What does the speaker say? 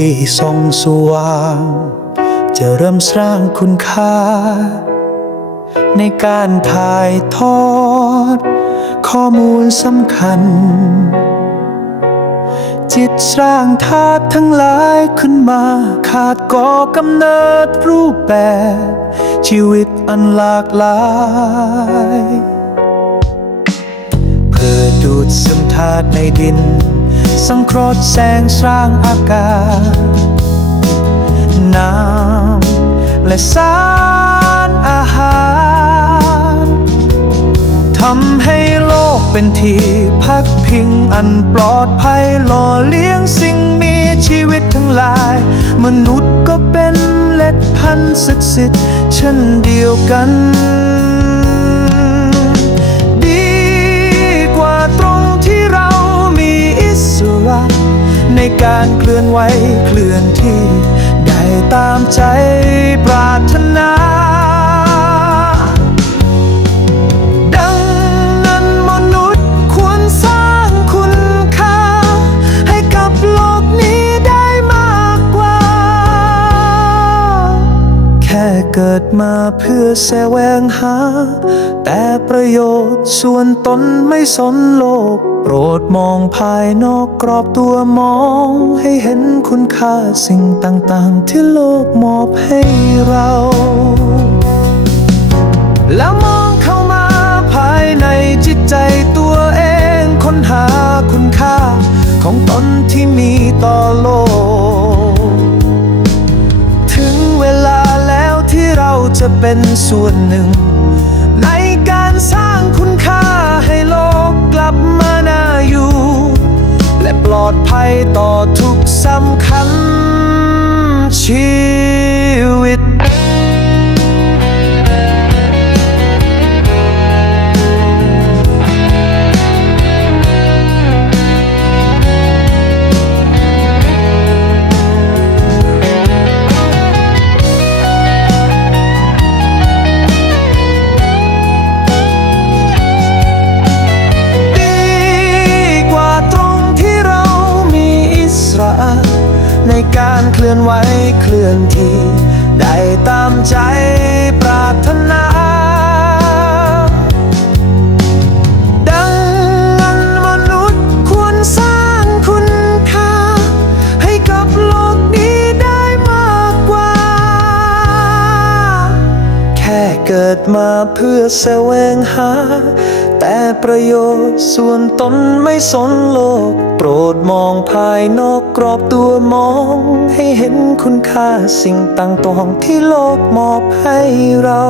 ที่ส่องสว่าง จะเริ่มสร้างคุณค่า ในการถ่ายทอด ข้อมูลสำคัญ จิตสร้างธาตุทั้งหลายขึ้นมา ขาดก่อกำเนิดรูปแบบ ชีวิตอันหลากหลายเพื่อดูดซึมธาตุในดิน สังเคราะห์แสงสร้างอากาศ น้ำและสารอาหารทำให้โลกเป็นที่พักพิงอันปลอดภัยหล่อเลี้ยงสิ่งมีชีวิตทั้งหลาย มนุษย์ก็เป็นเล็ดพันธุ์ศักดิ์สิทธิ์เช่นเดียวกัน การเคลื่อนไหวเคลื่อนที่ เกิดมาเพื่อแสวงหา แต่ประโยชน์ส่วนตนไม่สนโลก โปรดมองภายนอกกรอบตัวมอง ให้เห็นคุณค่าสิ่งต่างๆ ที่โลกมอบให้เรา จะเป็นส่วนหนึ่ง ในการสร้างคุณค่าให้โลกกลับมาน่าอยู่ และปลอดภัยต่อทุกสำคัญชี การเคลื่อนไหวเคลื่อนที่ ได้ตามใจปรารถนา ดังนั้นมนุษย์ควรสร้างคุณค่า ให้กับโลกนี้ได้มากกว่า แค่เกิดมาเพื่อแสวงหา แต่ประโยชน์ส่วนตนไม่สนโลก โปรดมองภายนอกกรอบตัวมอง ให้เห็นคุณค่าสิ่งต่างๆที่โลกมอบให้เรา